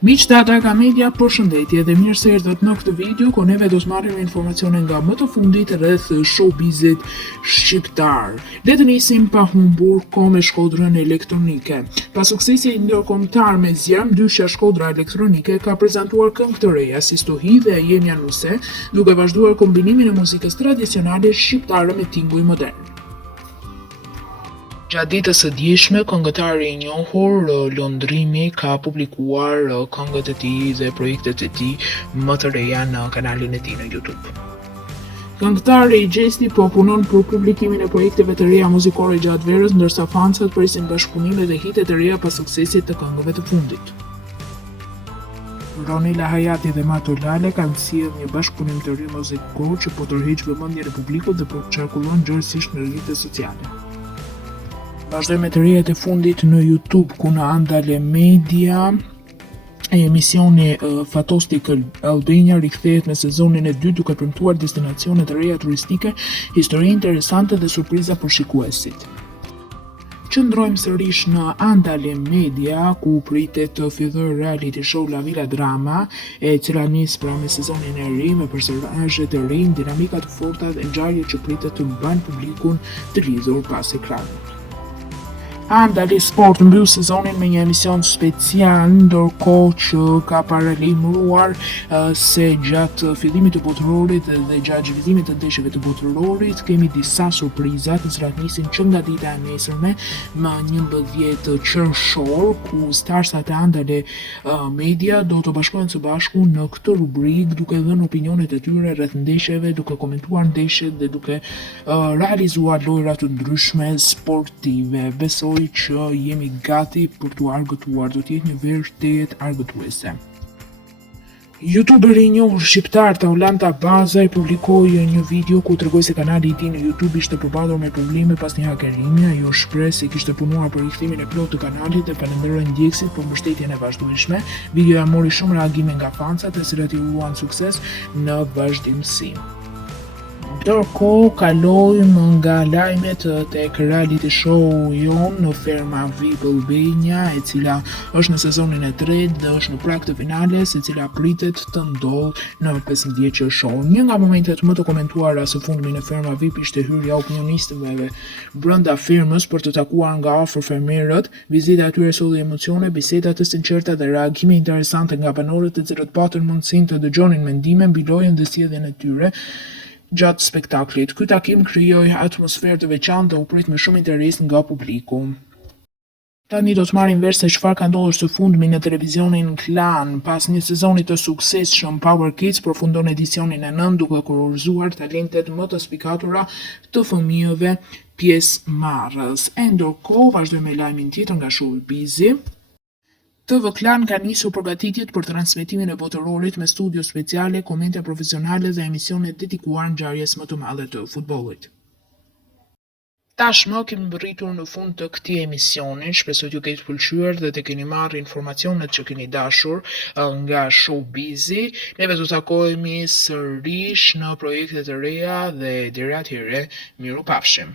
Miq të Ataka Media, përshëndetje dhe mirë se erdhët në këtë video, ku neve do të marrim informacione nga më të fundit rreth showbizit shqiptar. Le të nisim pa humbur kohë me Shkodrën elektronike. Pas suksesit ndërkombëtar me Zjarm, dyshja Shkodra elektronike ka prezantuar këngë të reja si Stohi dhe Jemja Nuse, duke vazhduar kombinimin e muzikës tradicionale shqiptare me tinguj modern. Gjatë ditës së dieshme, këngëtari i njohur Londrimi ka publikuar këngët e tij dhe projektet e tij më të reja në kanalin e tij në YouTube. Këngëtari i Gjesti po punon për publikimin e projekteve të reja muzikore gjatë verës, ndërsa fansat presin bashkëpunime dhe hite të reja pas suksesit të këngëve të fundit. Ronela Hayati dhe Mato Lale kanë sjellë një bashkëpunim të ri muzikor që po tërheq vëmendjen e publikut dhe po qarkullon gjërësisht në rrjetet sociale. Vazhdojmë me të rejet e fundit në YouTube, ku në Andale Media emisioni Fatostik Albania rikthehet me sezonin e dytë duke premtuar destinacione të reja turistike, histori interesante dhe surpriza për shikuesit. Qëndrojmë sërish në Andale Media, ku pritet të fillojë reality show La Villa Drama, e cila nis pra me sezonin e ri me personazhe të rinj, dinamika të forta dhe ngjarje që pritet të mbajnë publikun të lidhur pas ekranit. Andale Sport mbyll sezonin me një emision special, ndërkohë që ka paralajmëruar se gjatë fillimit të botërorit dhe gjatë zhvillimit të ndeshjeve të botërorit kemi disa surpriza të cilat nisin që nga dita e nesërme më 11 qershor, ku starsat e Andale Media do të bashkohen së bashku në këtë rubrikë duke dhënë opinionet e tyre rreth ndeshjeve, duke komentuar ndeshjet dhe duke realizuar lojra të ndryshme sportive. Besoj që jemi gati për t'u argëtuar, do t'jetë një verë vërtet argëtuese. YouTuberi i njohur shqiptar Taulanta Bazaj publikoi një video ku tregoi se kanali i tij në YouTube ishte përballur me probleme pas një hakerimi. Ajo shpreh se kishte punuar për rikthimin e plotë të kanalit dhe falenderoi ndjekësit për mbështetjen e vazhdueshme. Videoja mori shumë reagime nga fansat, të cilët i uruan sukses në vazhdimsi. Ndërkohë, kalojmë nga lajmet tek reality show jon në Ferma VIP Albania, e cila është në sezonin e tretë dhe është në prag të finales, e cila pritet të ndodhë në 15 qershor. Një nga momentet më të komentuara së fundmi në Ferma VIP ishte hyrja opinionistëve brenda firmës për të takuar nga afër fermerët. Vizita e tyre solli emocione, biseda të sinqerta dhe reagime interesante nga banorët, të cilët patën mundësinë të dëgjonin mendime mbi lojën dhe sjelljen e tyre gjatë spektaklit. Ky takim krijoi atmosferë të veçantë dhe u prit me shumë interes nga publiku. Tani do të marrim vesh se çfarë ka ndodhur së fundmi në televizionin Klan. Pas një sezoni të suksesshëm, Power Kids përfundon edicionin e 9 duke kurorzuar talentet më të spikatura të fëmijëve pjesëmarrës. Ndërkohë, vazhdojmë me lajmin tjetër nga showbizi. TV Klan ka nisur përgatitjet për transmetimin e botërorit me studio speciale, komente profesionale dhe emisione dedikuar ngjarjes më të madhe të futbollit. Tashmë kemi rritur në fund të këtij emisioni, shpresoj t'ju ketë pëlqyer dhe të keni marrë informacionet që keni dashur nga showbizi. Neve do të takohemi sërish në projekte të reja dhe deri atëherë, mirupafshim.